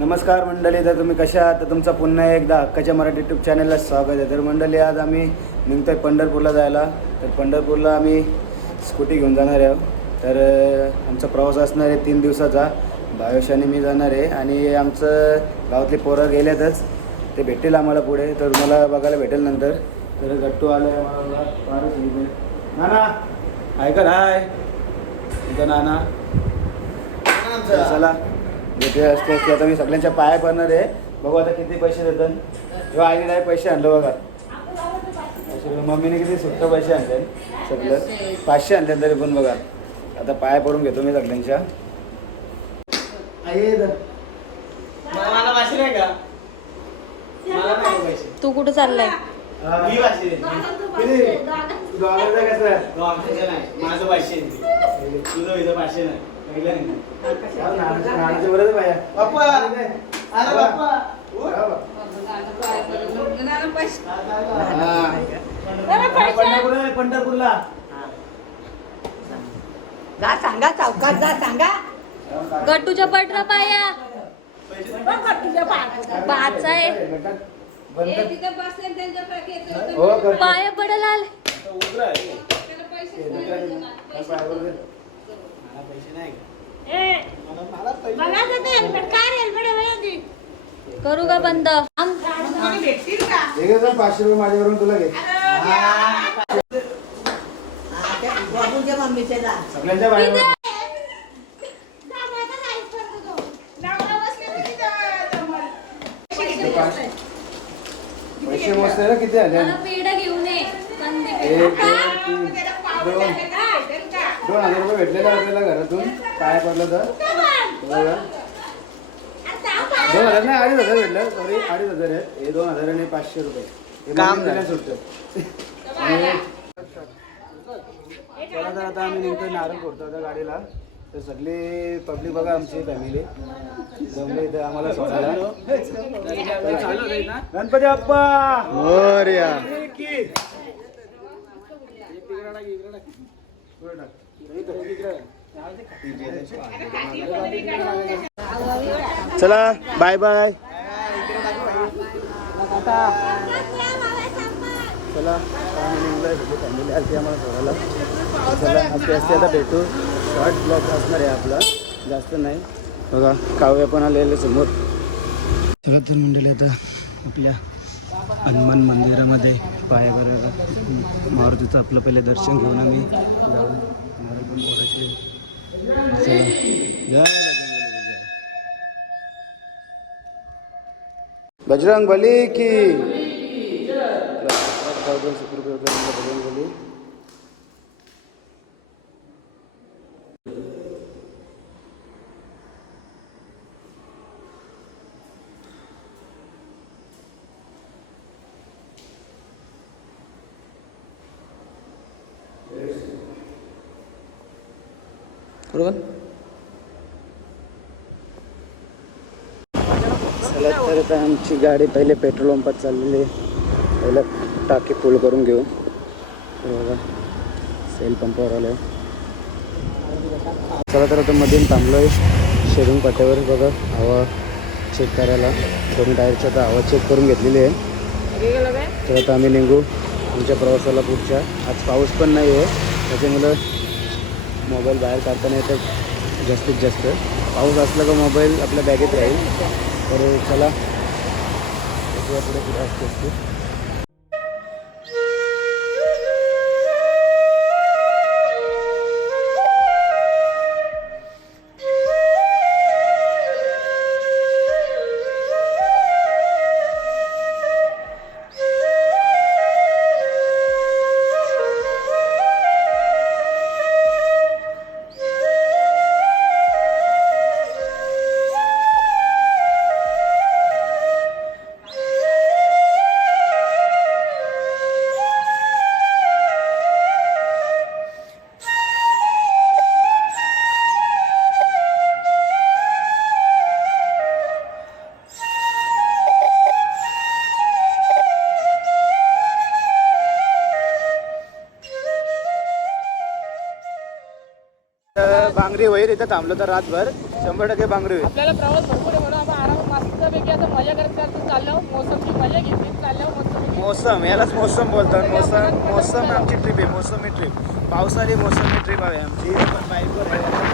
नमस्कार मंडळी तर तुम्ही कशा आहात? तर तुमचं पुन्हा एकदा हक्काच्या मराठी यूट्यूब चॅनलला स्वागत आहे. तर मंडळी आज आम्ही निघतोय पंढरपूरला जायला. तर पंढरपूरला आम्ही स्कूटी घेऊन जाणार आहोत तर आमचा प्रवास असणार आहे तीन दिवसाचा. भावेश आणि मी जाणार आहे. आणि आमचं गावातले पोरं गेल्यातच ते भेटतील आम्हाला पुढे. तर तुम्हाला बघायला भेटेल नंतर. तर गट्टू आलं आहे आम्हाला. फारच. नाना ऐका हाय. इथं नाना. चला. भेटूया असते असते आता मी सगळ्यांच्या पाया पडणार आहे. बघू आता किती पैसे देतात. जेव्हा आईने आहे पैसे आणलं बघा. मम्मीने किती सुट्ट पैसे आणले. सगळं. पाचशे आणले तरी पण बघा. आता पाया पडून घेतो मी सगळ्यांच्या. आई इथं. मला भाषे नाही का? मला नाही पैसे. तू कुठं चाललाय? नाही. माझं भाषे तुझं भाषे नाही. हा, पंढरपूरला जा सांगा चौकात जा सांगा. गट्टूच्या पटरा पाया. पाच आहे. बंद. हो. पाया पडेल आले उघडं आहे. पाया पडू दे. मला पैसे नाही. का? मला- मला पैसे करू का बंद? हे घे पाचशे रुपये माझ्याकडून तुला घे. बाबूच्या मम्मीचे जा. सगळ्यांच्या बाहेर इथे. पैसे मोजते ना किती आले मला पेढा घेऊन ये. कंदी एक पेढा. दोन तीन दोन दोन हजार रुपये भेटलेले आपल्याला घरातून. काय पडलं तर? बघा. दोन हजार नाही अडीच हजार भेटलं. सॉरी अडीच हजार आहे हे दोन हजार आणि पाचशे रुपये. हे काम सुट्ट. आणि चला तर आता आम्ही निघतोय नारळ फोडतो आता गाडीला. तर सगळी पब्लिक बघा आमची फॅमिली जमले इथे आम्हाला सोडायला. गणपती बाप्पा! मोरया. चला बाय बाय चला फॅमिली आली आम्हाला सोडायला चला असते असते आता भेटू. शॉर्ट ब्लॉक असणार आहे आपला. जास्त नाही. बघा काव्य पण आलेले समोर. चला तर मंडळी आता आपल्या हनुमान मंदिरामध्ये पायावर मारुतीचं आपलं पहिले दर्शन घेऊन आम्ही बजरंग बली की बजरंग बली बरोबर चला तर आमची गाडी पहिले पेट्रोल पंपात चाललेली आहे. पहिलं टाकी फुल करून घेऊ. बघा सेल पंपावर आलो चला तर आता मधून थांबलो आहे शेरून पाट्यावर बघा हवा चेक करायला. दोन टायरची आता हवा चेक करून घेतलेली आहे. तर आता आम्ही निघू आमच्या प्रवासाला पुढच्या. आज पाऊस पण नाही आहे त्याच्यामुळं मोबाईल बाहेर काढताना येतं जास्तीत जास्त. पाऊस असला का मोबाईल आपल्या बॅगेत राहील. तर चला पुढे पुढे असते बांगरी होईल इथं थांबलो तर रातभर. शंभर टक्के बांगरी होईल. आपल्याला प्रवास भरपूर आहे म्हणून आपण आरामात मजा करत करत चाललो. मोसमची मजा घेतली चाललो. मस्त मोसम यालाच मोसम बोलतात. मोसम मोसम आमची ट्रिप आहे. मोसमी ट्रिप पावसाळी मोसमी ट्रिप आहे आमची. पण बाईकवर आहे.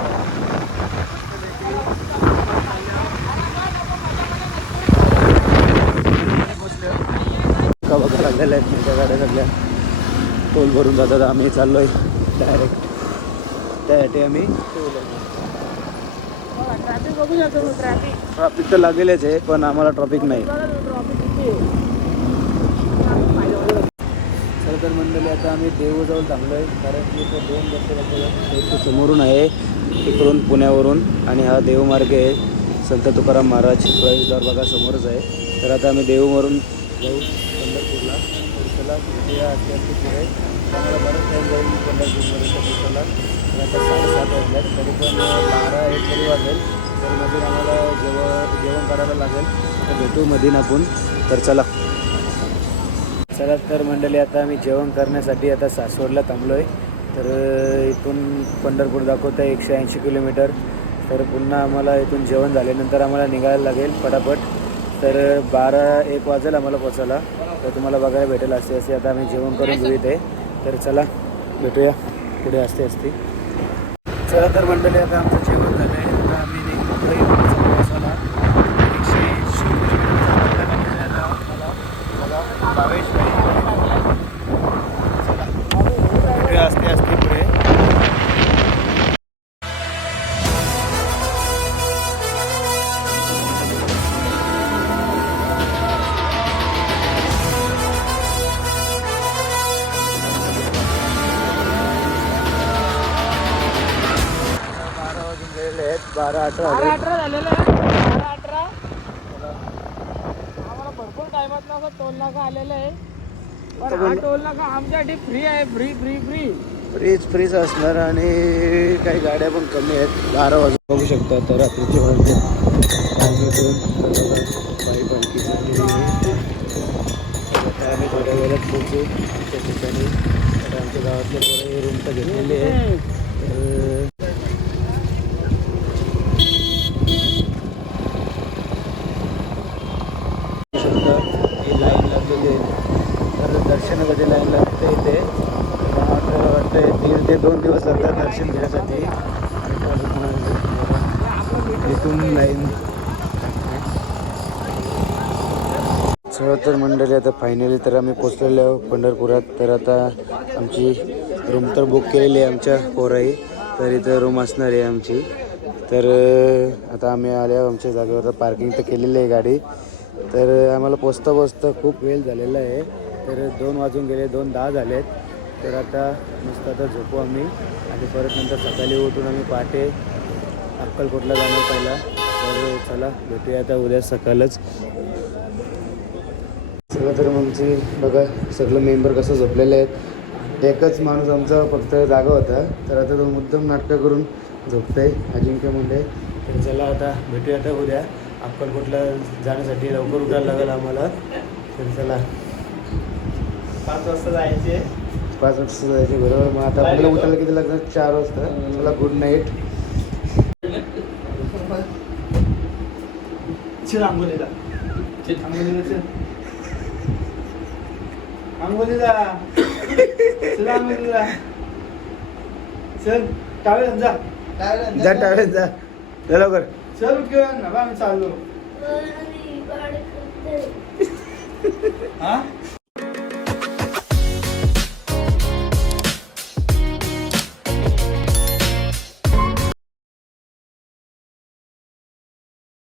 का बघा लागलेल्या आहेत. त्यांच्या गाड्या सगळ्या टोल भरून जातात. आम्ही चाललोय. डायरेक्ट त्यासाठी आम्ही. ट्रॅफिक ट्रॉफिक तर लागलेलेच आहे पण आम्हाला ट्रॉफिक नाही. आहे. खरं तर मंडळी आता आम्ही देऊजवळ थांबलोय कारण की इथं दोन रस्ते लागतात. एक तो समोरून आहे इकडून पुण्यावरून आणि हा देवमार्ग आहे. संत तुकाराम महाराज प्रवेशद्वार बघा समोरच आहे. तर आता आम्ही देऊवरून जाऊ पंढरपूरला. तर चला भेटूया पुढे. आम्हाला बरंच टाईम जाईल पंढरपूरपर्यंत तर आता साडेसात वाजल्यात तरी पण बारा एक तरी वाजेल. तर मधून आम्हाला जेवण जेवण करायला लागेल. तर भेटू मधीन आपण. तर चला. चला तर मंडळी आता आम्ही जेवण करण्यासाठी आता सासवडला थांबलो आहे तर इथून पंढरपूर दाखवतं आहे एकशे ऐंशी किलोमीटर. तर पुन्हा आम्हाला इथून जेवण झाल्यानंतर आम्हाला निघायला लागेल पटापट. तर बारा एक वाजेल आम्हाला पोचायला तर तुम्हाला बघायला भेटेल असते असे आता आम्ही जेवण करून घेऊ इथे. तर चला भेटूया. पुढे असते असते चला तर मंडळी आता आमचं बारा अठरा बारा. अठरा झालेलं आहे. बारा अठरा. आम्हाला भरपूर टायमात असं टोल नाका आलेलं आहे. पण हा टोल नाका आमच्यासाठी फ्री आहे. Free free free fridge fridge असणार आणि काही गाड्या पण कमी आहेत. बारा वाजून बघू शकता. तर रात्रीचे आम्ही थोड्या वेळात पोहोचू. त्या ठिकाणी. आमच्या गावातले रूम तर घेतलेले आहे तर बघू शकता ही लाईन लागलेली आहे तर दर्शनासाठी लाईन लागते इथे मला वाटतं वाटतं दीड ते दोन दिवस लागतात दर्शन घेण्यासाठी इथून लाईन चला तर मंडळी आता फायनली तर आम्ही पोचलेलो आहोत पंढरपुरात. तर आता आमची रूम तर बुक केलेली आहे आमच्या पोराई. तर इथं रूम असणार आहे आमची. तर आता आम्ही आल्या आमच्या जागेवर. पार्किंग तर केलेली आहे गाडी. तर आम्हाला पोचता पोचता खूप वेळ झालेला आहे. तर दोन वाजून गेले दोन दहा झाले आहेत तर आता मस्त आता झोपू आम्ही. आणि परत नंतर सकाळी उठून आम्ही पहाटे अक्कलकोटला जाणार पहिला. तर चला भेटूया आता उद्या सकाळच. सगळं तर आमचे बघा सगळं मेंबर कसं झोपलेले आहेत. एकच माणूस आमचा फक्त जागा होता. तर आता तो मुद्दाम नाटकं करून झोपतंय अजिंक्य मुंडे. तर चला आता भेटूया आता उद्या. अक्कलकोटला जाण्यासाठी लवकर उठायला लागेल आम्हाला. तर चला. पाच वाजता जायचे. पाच वाजता जायचे बरोबर. मग आता आपल्याला उठायला किती लागणार चार वाजता. चला गुड नाईट चल चल आंघोलीला चल आंघोलीला चल टावेल जा. जा टाळेत जा. जा लवकर. चल उठ. ना बा आम्ही चाललो. हा?